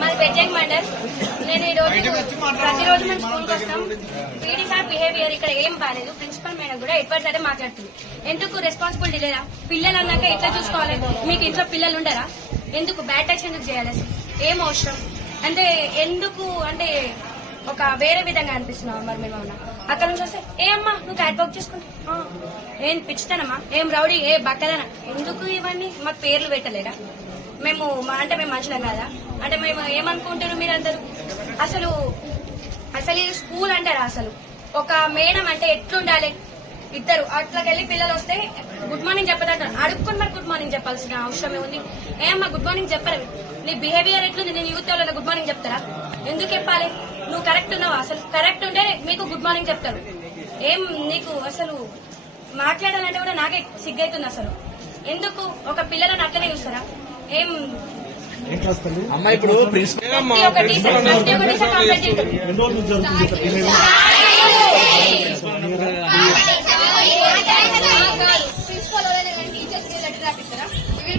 మాది బెజ్జంగ్ మండల్. నేను ఈ రోజు ప్రతిరోజు మేము స్కూల్కి వస్తాం. పీడీ సార్ బిహేవియర్ ఇక్కడ ఏం బాగాలేదు. ప్రిన్సిపల్ మేడం కూడా ఎప్పటి సరే మాట్లాడుతుంది. ఎందుకు రెస్పాన్సిబిలిటీ లేదా? పిల్లలు అన్నాక ఎట్లా చూసుకోవాలి? మీకు ఇంట్లో పిల్లలు ఉండరా? ఎందుకు బ్యాడ్ టచ్ ఎందుకు చేయాలి? అసలు ఏం అవసరం అంటే ఎందుకు అంటే ఒక వేరే విధంగా అనిపిస్తున్నావు. మరి మేము అక్కడ నుంచి వస్తే ఏ అమ్మా నువ్వు క్యాట్ వాక్ చేసుకుంటా ఏం పిచ్చితానమ్మా, ఏం రౌడీ, ఏ బక్కదనా, ఎందుకు ఇవన్నీ? మాకు పేర్లు పెట్టలేదా? మేము అంటే మేము మనుషులం కదా అంటే మేము ఏమనుకుంటారు మీరందరూ? అసలు అసలు ఇది స్కూల్ అంటారా? అసలు ఒక మేడం అంటే ఎట్లుండాలి? ఇద్దరు అట్లకెళ్ళి పిల్లలు వస్తే గుడ్ మార్నింగ్ చెప్పదంటారు. అడుక్కొని మరి గుడ్ మార్నింగ్ చెప్పాల్సిన అవసరమే ఉంది. ఏమమ్మా గుడ్ మార్నింగ్ చెప్పరు? నీ బిహేవియర్ ఎట్లుంది? నేను యూత్ వాళ్ళ గుడ్ మార్నింగ్ చెప్తారా? ఎందుకు చెప్పాలి? నువ్వు కరెక్ట్ ఉన్నావా? అసలు కరెక్ట్ ఉంటే మీకు గుడ్ మార్నింగ్ చెప్తారు. ఏం నీకు అసలు మాట్లాడాలంటే కూడా నాకే సిగ్గైతుంది. అసలు ఎందుకు ఒక పిల్లలను అట్లనే చూస్తారా? ఏం అమ్మా ఇప్పుడు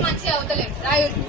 మంచిగా అవుతలేదు రాయుడు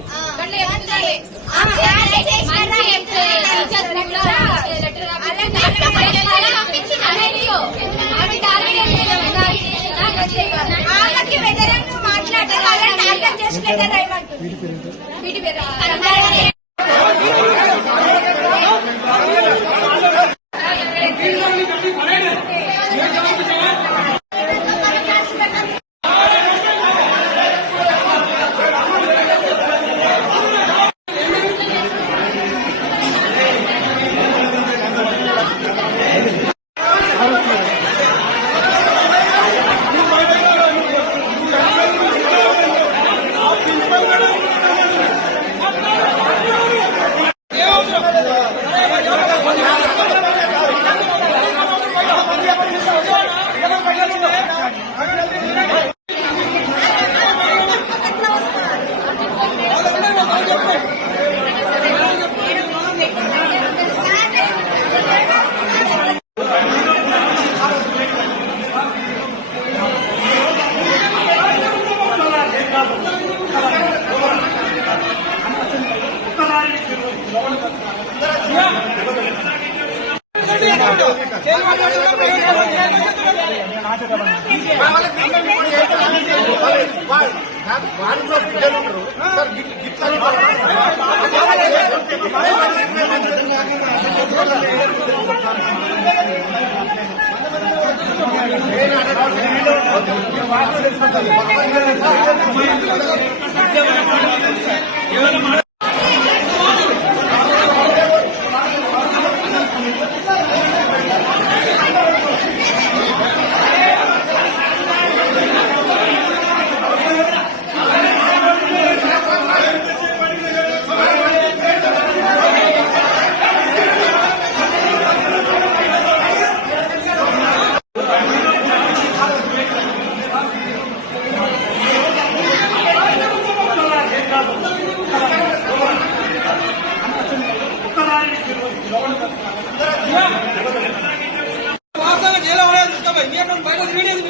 బయట తిరిగేది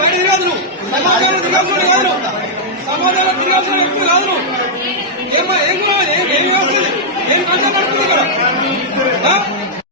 బయట తిరగదు. సమాజంలో తిరగాల్సిన కాదు, సమాజంలో తిరగాల్సిన వ్యక్తులు కాదు. ఏం వ్యవస్థ ఏం కాన్సెప్ట్ నడుస్తుంది ఇక్కడ?